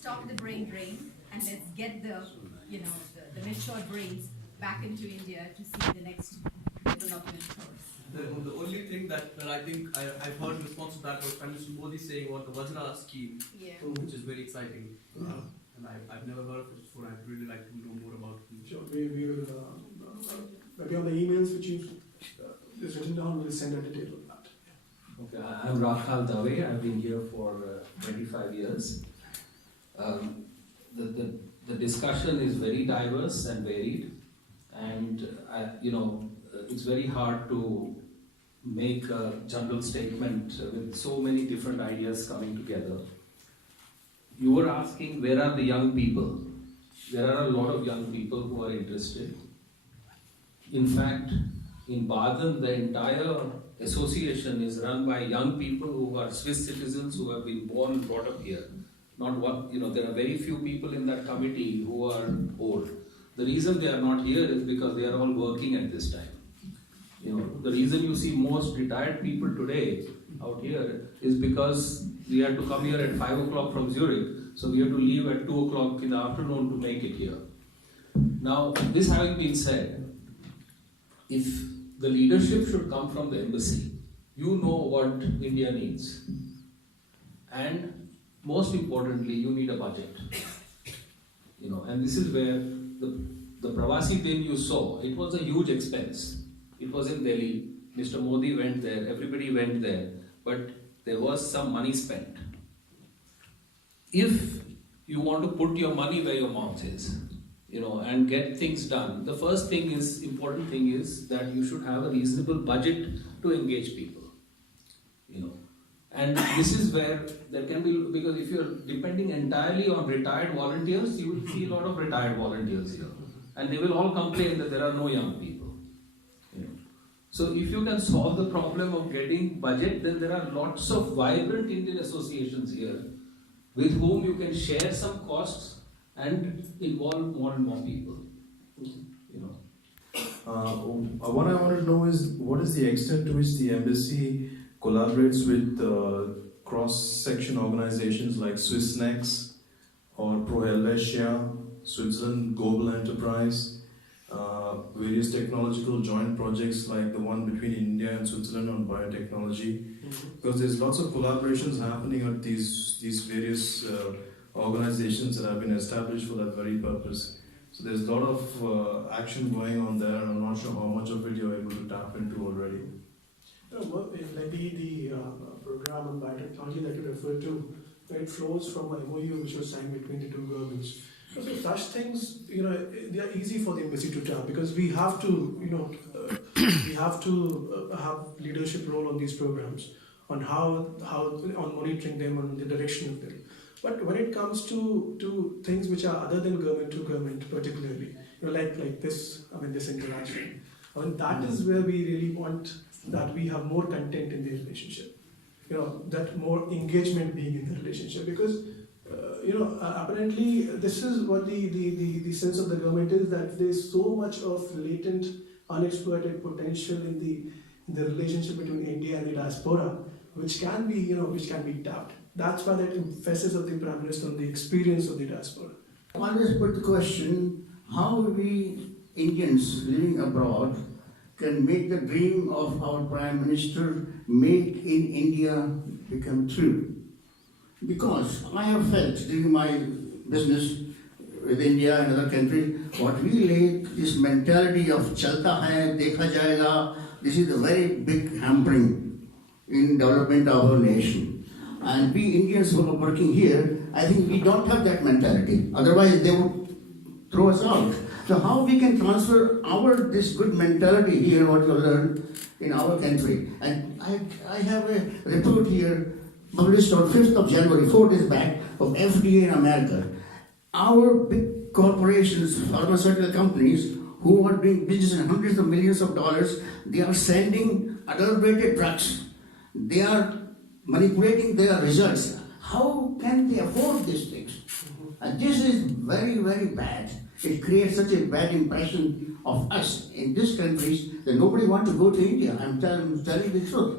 stop the brain drain and let's get the, the mature brains back into India to see the next development course. The only thing that I think I've heard in response to that was Prime Minister Modi saying about the Vajra scheme, which is very exciting. And I've never heard of it before. I'd really like to know more about it. Sure, we will, maybe on the emails which you've written down, we'll send a detail on that. Okay, I'm Rakhal Dave. I've been here for 25 years. The discussion is very diverse and varied, and it's very hard to make a general statement with so many different ideas coming together. You were asking, where are the young people? There are a lot of young people who are interested. In fact, in Baden, the entire association is run by young people who are Swiss citizens who have been born and brought up here. Not what, there are very few people in that committee who are old. The reason they are not here is because they are all working at this time. The reason you see most retired people today out here is because we had to come here at 5 o'clock from Zurich, so we have to leave at 2 o'clock in the afternoon to make it here. Now, this having been said, if the leadership should come from the embassy, you know what India needs. And most importantly, you need a budget. And this is where the Pravasi bin you saw, it was a huge expense. It was in Delhi. Mr. Modi went there, everybody went there, but there was some money spent. If you want to put your money where your mouth is, and get things done, the first important thing is that you should have a reasonable budget to engage people. And this is where there can be, because if you're depending entirely on retired volunteers, you will see a lot of retired volunteers here. And they will all complain that there are no young people. So if you can solve the problem of getting budget, then there are lots of vibrant Indian associations here with whom you can share some costs and involve more and more people. What I want to know is, what is the extent to which the embassy collaborates with cross-section organizations like Swissnex or Pro Helvetia, Switzerland Global Enterprise, various technological joint projects like the one between India and Switzerland on biotechnology? Because there's lots of collaborations happening at these various organizations that have been established for that very purpose. So there's a lot of action going on there, and I'm not sure how much of it you're able to tap into already. Like the program on biotechnology that you referred to, it flows from an MOU which was signed between the two governments. So such things, they are easy for the embassy to tap, because we have to, have leadership role on these programs, on how on monitoring them, on the direction of them. But when it comes to things which are other than government to government, particularly, like this, this interaction, that is where we really want that we have more content in the relationship, that more engagement being in the relationship, because apparently this is what the sense of the government is, that there's so much of latent, unexploited potential in the relationship between India and the diaspora, which can be tapped. That's why that emphasis of the Prime Minister on the experience of the diaspora. I always put the question, how we Indians living abroad can make the dream of our Prime Minister made in India become true. Because I have felt during my business with India and other countries, what we lack, this mentality of chalta hai, dekha jayega, this is a very big hampering in development of our nation. And we Indians who are working here, I think we don't have that mentality. Otherwise they would throw us out. So how we can transfer this good mentality here, what you learned in our country. And I have a report here published on 5th of January, 4 days back, of FDA in America. Our big corporations, pharmaceutical companies, who are doing business in hundreds of millions of dollars, they are sending adulterated drugs. They are manipulating their results. How can they afford these things? And this is very, very bad. It creates such a bad impression of us in these countries that nobody wants to go to India. I'm telling the truth.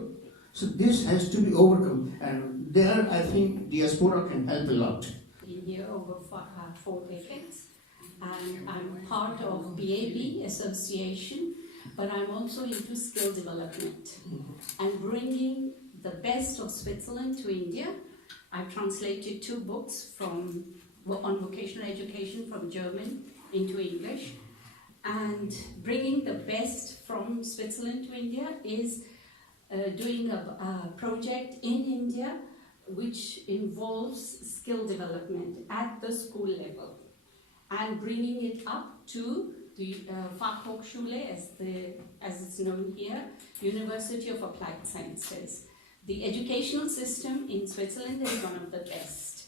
So this has to be overcome. And there, I think Diaspora can help a lot. been here over 4 decades, and I'm part of BAB Association, but I'm also into skill development and bringing the best of Switzerland to India. I've translated 2 books on vocational education from German into English, and bringing the best from Switzerland to India is doing a project in India which involves skill development at the school level and bringing it up to the Fachhochschule, as it's known here, University of Applied Sciences. The educational system in Switzerland is one of the best.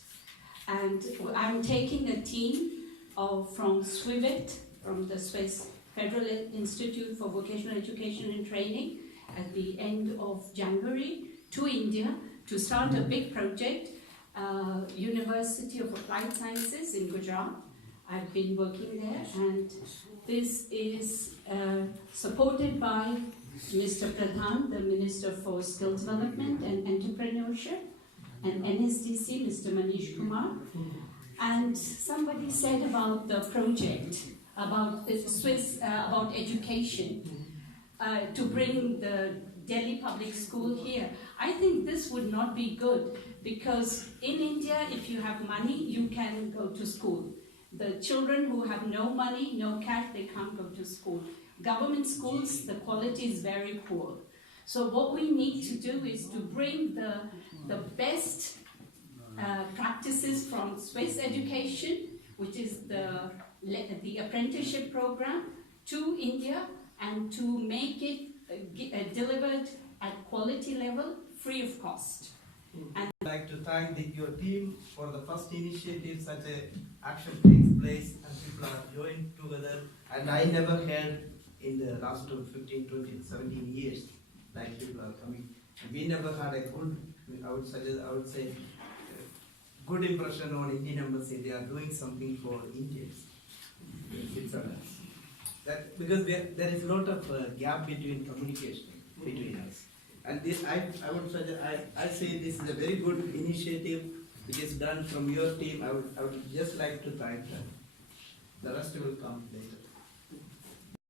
And I'm taking a team from SWIVET, from the Swiss Federal Institute for Vocational Education and Training, at the end of January to India to start a big project, University of Applied Sciences in Gujarat. I've been working there, and this is supported by Mr. Pradhan, the Minister for Skill Development and Entrepreneurship, and NSDC, Mr. Manish Kumar. And somebody said about the project, about the Swiss, about education, to bring the Delhi public school here. I think this would not be good, because in India, if you have money, you can go to school. The children who have no money, no cash, they can't go to school. Government schools, the quality is very poor. So what we need to do is to bring the best practices from Swiss education, which is the apprenticeship program, to India, and to make it delivered at quality level, free of cost. And I'd like to thank your team for the first initiative. Such a action takes place and people are joined together, and I never heard in the last 15, 20, 17 years like people are coming. We never had a good, I would say, good impression on Indian embassy. They are doing something for Indians in Switzerland. That because there is a lot of gap between communication between us. And this, I would suggest, I say this is a very good initiative which is done from your team. I would just like to thank them. The rest will come later.